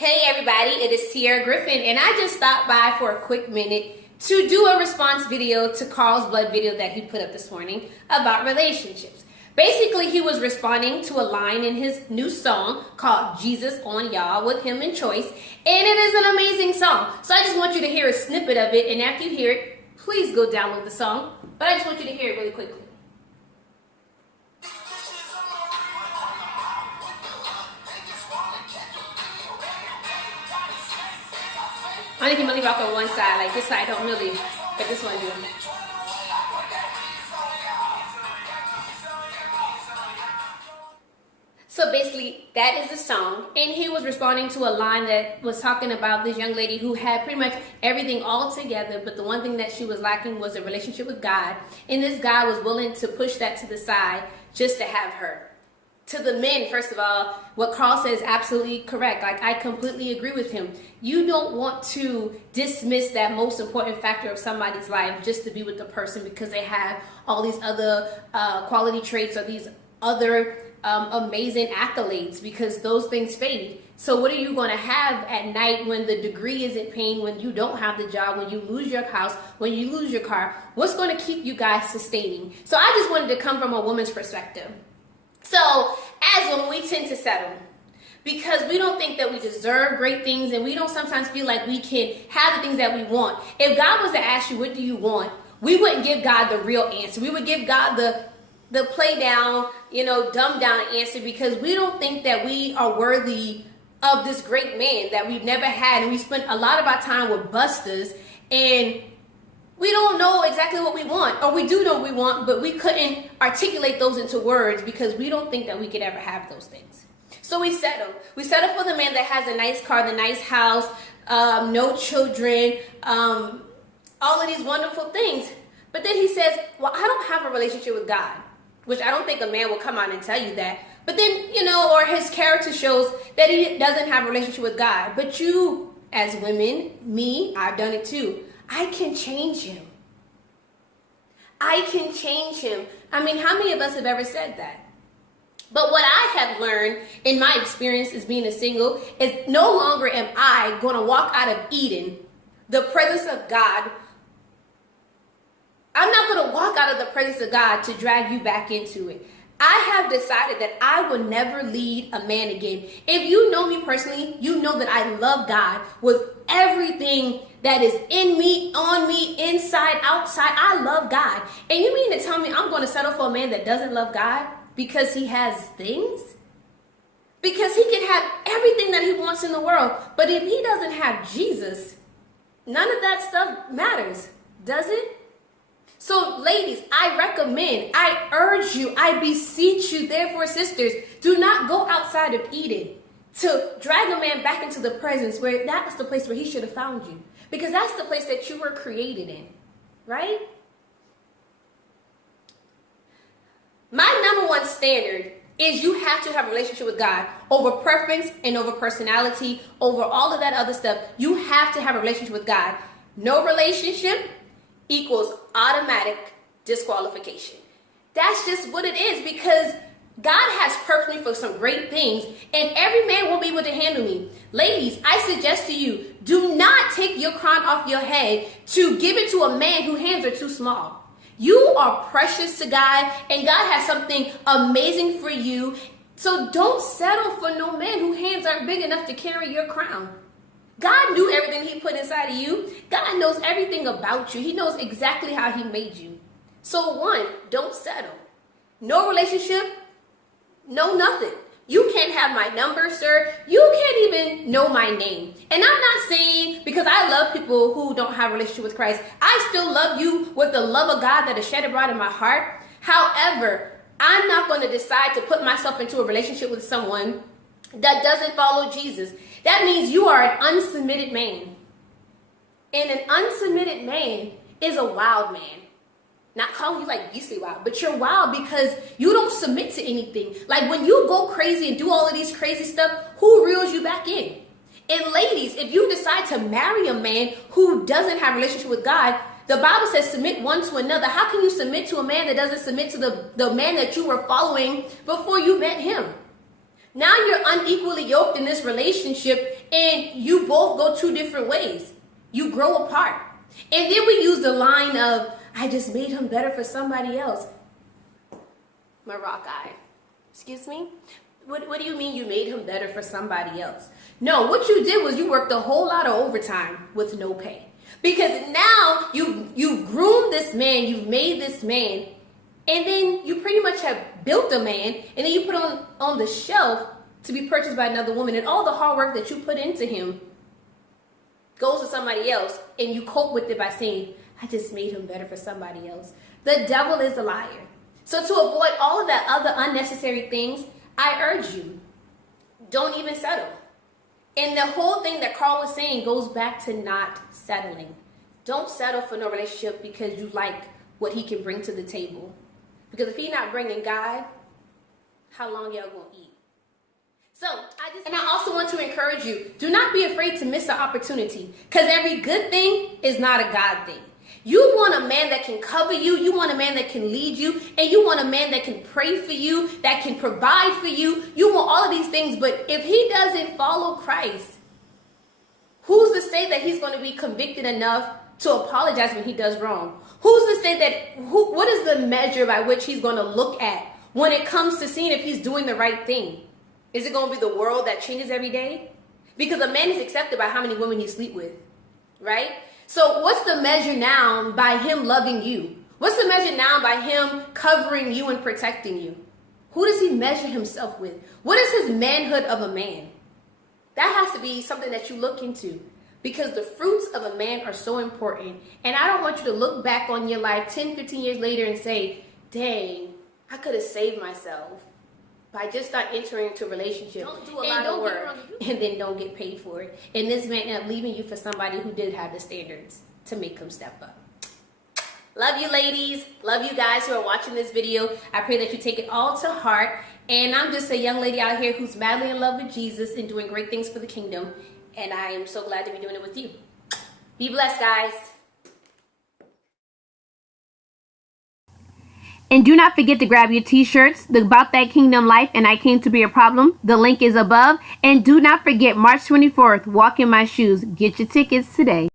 Hey everybody, it is Sierra Griffin, and I just stopped by for a quick minute to do a response video to Carl's blood video that he put up this morning about relationships. Basically, he was responding to a line in his new song called Jesus on Y'all with him and Choice, and it is an amazing song. So I just want you to hear a snippet of it, and after you hear it, please go download the song. But I just want you to hear it really quickly. I only can really rock on one side, like this side don't really, but this one do. So basically, that is the song, and he was responding to a line that was talking about this young lady who had pretty much everything all together, but the one thing that she was lacking was a relationship with God, and this guy was willing to push that to the side just to have her. To the men, first of all, what Carl says is absolutely correct. Like, I completely agree with him. You don't want to dismiss that most important factor of somebody's life just to be with the person because they have all these other quality traits or these other amazing accolades, because those things fade. So what are you going to have at night when the degree isn't paying, when you don't have the job, when you lose your house, when you lose your car? What's going to keep you guys sustaining? So I just wanted to come from a woman's perspective. So, as women, we tend to settle because we don't think that we deserve great things, and we don't sometimes feel like we can have the things that we want. If God was to ask you, what do you want? We wouldn't give God the real answer. We would give God the play down, dumbed down answer, because we don't think that we are worthy of this great man that we've never had. And we spent a lot of our time with busters, and we don't know exactly what we want, or we do know what we want, but we couldn't articulate those into words because we don't think that we could ever have those things. So we settle. We settle for the man that has a nice car, the nice house, no children, all of these wonderful things. But then he says, well, I don't have a relationship with God, which I don't think a man will come out and tell you that. But then, or his character shows that he doesn't have a relationship with God. But you, as women, me, I've done it too. I can change him. I can change him. I mean, how many of us have ever said that? But what I have learned in my experience as being a single is no longer am I going to walk out of Eden, the presence of God. I'm not going to walk out of the presence of God to drag you back into it. I have decided that I will never lead a man again. If you know me personally, you know that I love God with everything that is in me, on me, inside, outside. I love God. And you mean to tell me I'm going to settle for a man that doesn't love God because he has things? Because he can have everything that he wants in the world. But if he doesn't have Jesus, none of that stuff matters, does it? So ladies, I recommend, I urge you, I beseech you, therefore sisters, do not go outside of Eden to drag a man back into the presence where that's the place where he should have found you. Because that's the place that you were created in, right? My number one standard is you have to have a relationship with God over preference and over personality, over all of that other stuff. You have to have a relationship with God. No relationship equals automatic disqualification. That's just what it is, because God has purposed me for some great things, and every man won't be able to handle me. Ladies, I suggest to you, do not take your crown off your head to give it to a man whose hands are too small. You are precious to God, and God has something amazing for you. So don't settle for no man whose hands aren't big enough to carry your crown. God knew everything he put inside of you. God knows everything about you. He knows exactly how he made you. So one, don't settle. No relationship, no nothing. You can't have my number, sir. You can't even know my name. And I'm not saying because I love people who don't have a relationship with Christ. I still love you with the love of God that is shed abroad in my heart. However, I'm not going to decide to put myself into a relationship with someone that doesn't follow Jesus. That means you are an unsubmitted man. And an unsubmitted man is a wild man. Not calling you like beastly wild, but you're wild because you don't submit to anything. Like when you go crazy and do all of these crazy stuff, who reels you back in? And ladies, if you decide to marry a man who doesn't have a relationship with God, the Bible says submit one to another. How can you submit to a man that doesn't submit to the man that you were following before you met him? Now you're unequally yoked in this relationship and you both go two different ways. You grow apart. And then we use the line of, I just made him better for somebody else. My rock eye. Excuse me? What do you mean you made him better for somebody else? No, what you did was you worked a whole lot of overtime with no pay. Because now you've groomed this man, you've made this man, and then you pretty much have built a man, and then you put on the shelf to be purchased by another woman, and all the hard work that you put into him goes to somebody else, and you cope with it by saying, I just made him better for somebody else. The devil is a liar. So to avoid all of that other unnecessary things, I urge you, don't even settle. And the whole thing that Carl was saying goes back to not settling. Don't settle for no relationship because you like what he can bring to the table. Because if he's not bringing God, how long y'all gonna eat? So, I also want to encourage you, do not be afraid to miss an opportunity. Because every good thing is not a God thing. You want a man that can cover you, you want a man that can lead you, and you want a man that can pray for you, that can provide for you. You want all of these things, but if he doesn't follow Christ, who's to say that he's going to be convicted enough to apologize when he does wrong? Who's to say that, what is the measure by which he's going to look at when it comes to seeing if he's doing the right thing? Is it going to be the world that changes every day? Because a man is accepted by how many women he sleep with, right? So what's the measure now by him loving you? What's the measure now by him covering you and protecting you? Who does he measure himself with? What is his manhood of a man? That has to be something that you look into, because the fruits of a man are so important. And I don't want you to look back on your life 10, 15 years later and say, dang, I could have saved myself by just not entering into a relationship. Don't do a lot of work and then don't get paid for it. And this man ended up leaving you for somebody who did have the standards to make him step up. Love you, ladies. Love you guys who are watching this video. I pray that you take it all to heart. And I'm just a young lady out here who's madly in love with Jesus and doing great things for the kingdom. And I am so glad to be doing it with you. Be blessed, guys. And do not forget to grab your t-shirts, the About That Kingdom Life and I Came to Be a Problem. The link is above. And do not forget March 24th, Walk in My Shoes. Get your tickets today.